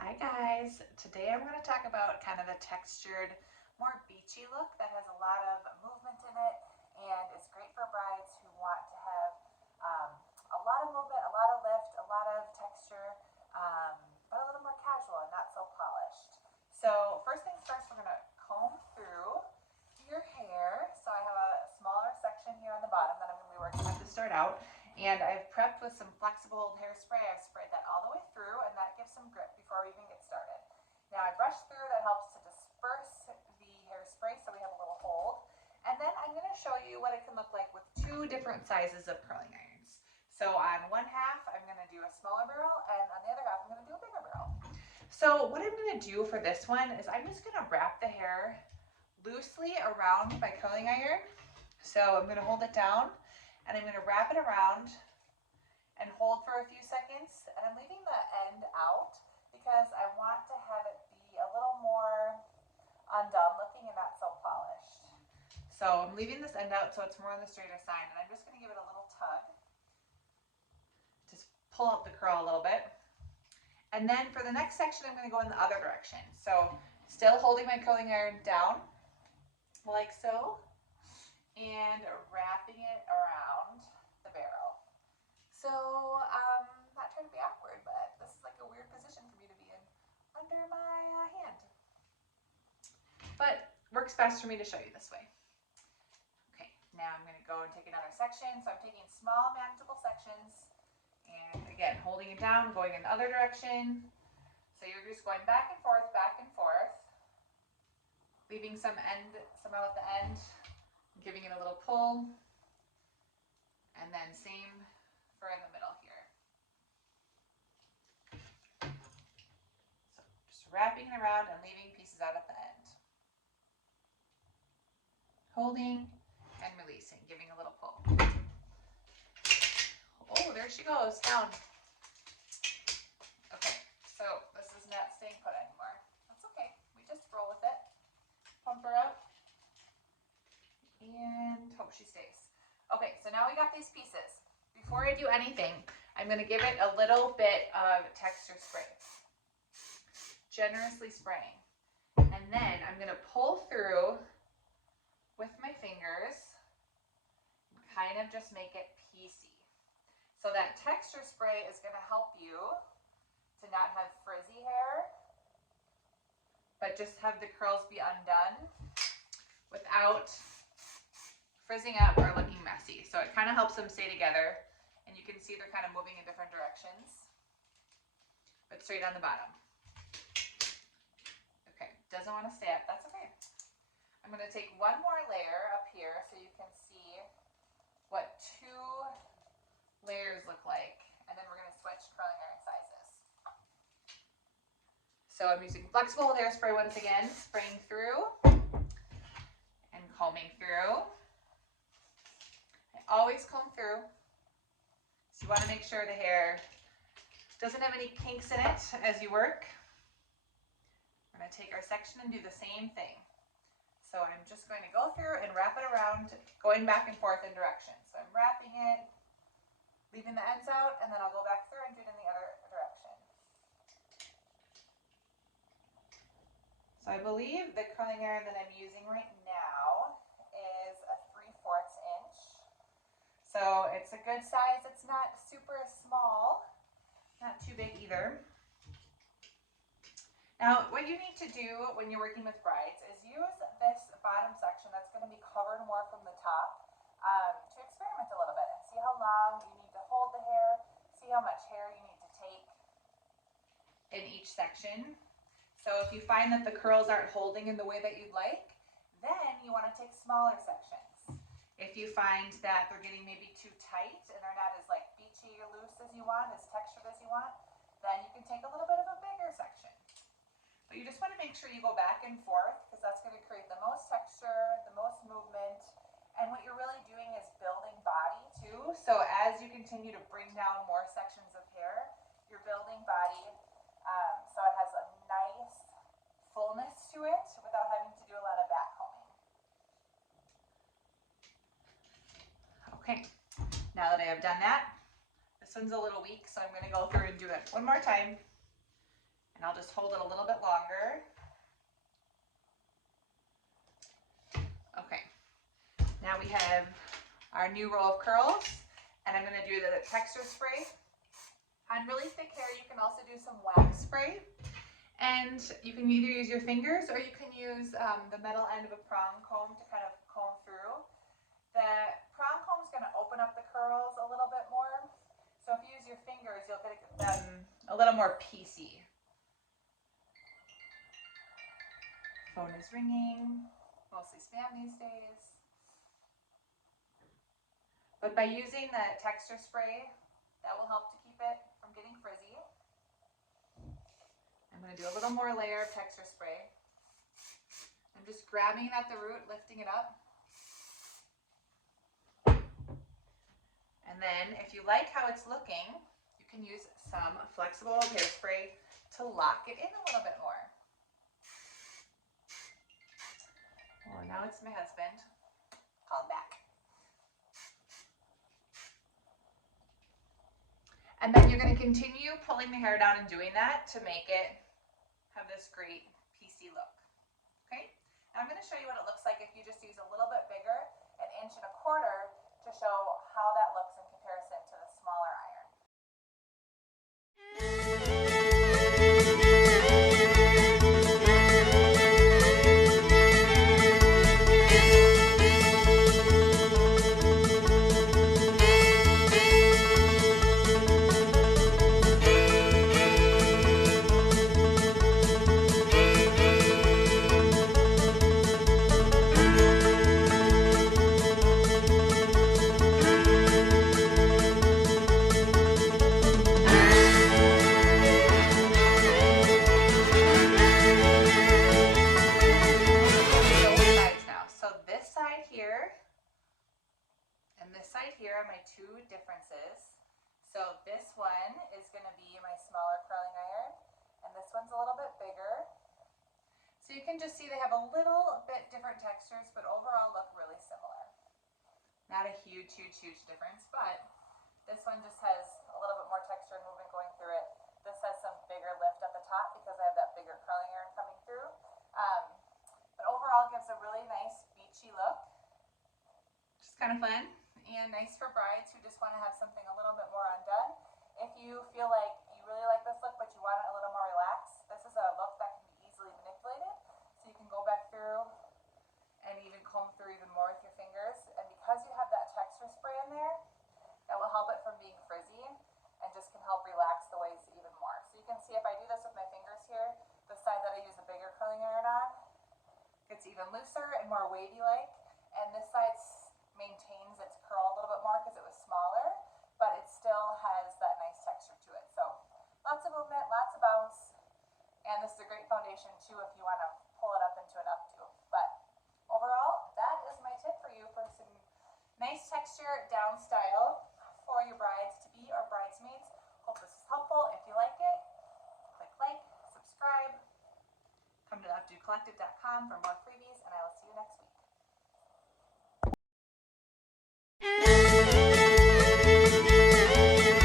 Hi guys, today I'm going to talk about kind of a textured, more beachy look that has a lot of movement in it and is great for brides who want to have a lot of movement, a lot of lift, a lot of texture, but a little more casual and not so polished. So first things first, we're going to comb through your hair. So I have a smaller section here on the bottom that I'm going to be working with to start out. And I've prepped with some flexible hairspray. I've sprayed that all the way through, and that gives some grip before we even get started. Now I brush through, that helps to disperse the hairspray so we have a little hold. And then I'm going to show you what it can look like with two different sizes of curling irons. So on one half, I'm going to do a smaller barrel, and on the other half, I'm going to do a bigger barrel. So what I'm going to do for this one is I'm just going to wrap the hair loosely around my curling iron. So I'm going to hold it down, and I'm going to wrap it around and hold for a few seconds. And I'm leaving the end out because I want to have it be a little more undone looking and not so polished. So I'm leaving this end out so it's more on the straighter side, and I'm just going to give it a little tug. Just pull out the curl a little bit. And then for the next section, I'm going to go in the other direction. So still holding my curling iron down, like so, and wrapping it around the barrel. So not trying to be awkward, but this is like a weird position for me to be in under my hand. But works best for me to show you this way. Okay, now I'm going to go and take another section. So I'm taking small, manageable sections, and again, holding it down, going in the other direction. So you're just going back and forth, leaving some out at the end, giving it a little pull, and then same for in the middle here. So just wrapping it around and leaving pieces out at the end. Holding and releasing, giving a little pull. Oh, there she goes, down. Okay, so this is not staying put anymore. That's okay, we just roll with it. Pump her up, and hope she stays. Okay, so now we got these pieces. Before I do anything, I'm going to give it a little bit of texture spray. Generously spraying. And then I'm going to pull through with my fingers and kind of just make it piecey. So that texture spray is going to help you to not have frizzy hair, but just have the curls be undone without frizzing up or looking messy. So it kind of helps them stay together, and you can see they're kind of moving in different directions, but straight on the bottom. Okay, doesn't want to stay up, that's okay. I'm going to take one more layer up here so you can see what two layers look like, and then we're going to switch curling iron sizes. So I'm using flexible hairspray once again, spraying through and combing through. I always comb through, so you want to make sure the hair doesn't have any kinks in it as you work. We're going to take our section and do the same thing. So I'm just going to go through and wrap it around, going back and forth in directions. So I'm wrapping it, leaving the ends out, and then I'll go back through and do it in the other direction. So I believe the curling iron that I'm using right now is a 3/4 inch. So it's a good size. It's not super small, not too big either. Now, what you need to do when you're working with brides is use this bottom section that's going to be covered more from the top to experiment a little bit and see how long you need to hold the hair, see how much hair you need to take in each section. So if you find that the curls aren't holding in the way that you'd like, then you want to take smaller sections. If you find that they're getting maybe too tight and they're not as like beachy or loose as you want, as textured as you want, then you can take a little bit of a bigger section. But you just want to make sure you go back and forth because that's going to create the most texture, the most movement, and what you're really doing is building body too. So as you continue to bring down more sections of hair, you're building body so it has a nice fullness to it without having to do a lot of back combing. Okay, now that I have done that, this one's a little weak, so I'm going to go through and do it one more time. And I'll just hold it a little bit longer. Okay, now we have our new row of curls, and I'm gonna do the texture spray. On really thick hair, you can also do some wax spray. And you can either use your fingers or you can use the metal end of a prong comb to kind of comb through. The prong comb is going to open up the curls a little bit more. So if you use your fingers, you'll get them a little more piecey. Phone is ringing, mostly spam these days. But by using the texture spray, that will help to keep it from getting frizzy. I'm going to do a little more layer of texture spray. I'm just grabbing it at the root, lifting it up. And then if you like how it's looking, you can use some flexible hairspray to lock it in a little bit more. Oh, now it's my husband. Call back. And then you're going to continue pulling the hair down and doing that to make it have this great piecey look. Okay, now I'm going to show you what it looks like if you just use a little bit bigger, 1.25 inches to show how that looks in comparison to the smaller iron. Here are my two differences. So this one is going to be my smaller curling iron, and this one's a little bit bigger. So you can just see they have a little bit different textures, but overall look really similar. Not a huge difference, but this one just has a little bit more texture and movement going through it. This has some bigger lift at the top because I have that bigger curling iron coming through. But overall gives a really nice beachy look, which is kind of fun. And nice for brides who just want to have something a little bit more undone. If you feel like you really like this look but you want it a little more relaxed, this is a look that can be easily manipulated. So you can go back through and even comb through even more with your fingers. And because you have that texture spray in there, that will help it from being frizzy and just can help relax the waves even more. So you can see if I do this with my fingers here, the side that I use a bigger curling iron on gets even looser and more wavy like. And this side maintains its curl a little bit more because it was smaller, but it still has that nice texture to it. So lots of movement, lots of bounce, and this is a great foundation too if you want to pull it up into an updo. But overall, that is my tip for you for some nice texture down style for your brides to be or bridesmaids. Hope this is helpful. If you like it, click like, subscribe, come to updocollective.com for more freebies, and I will see you next week.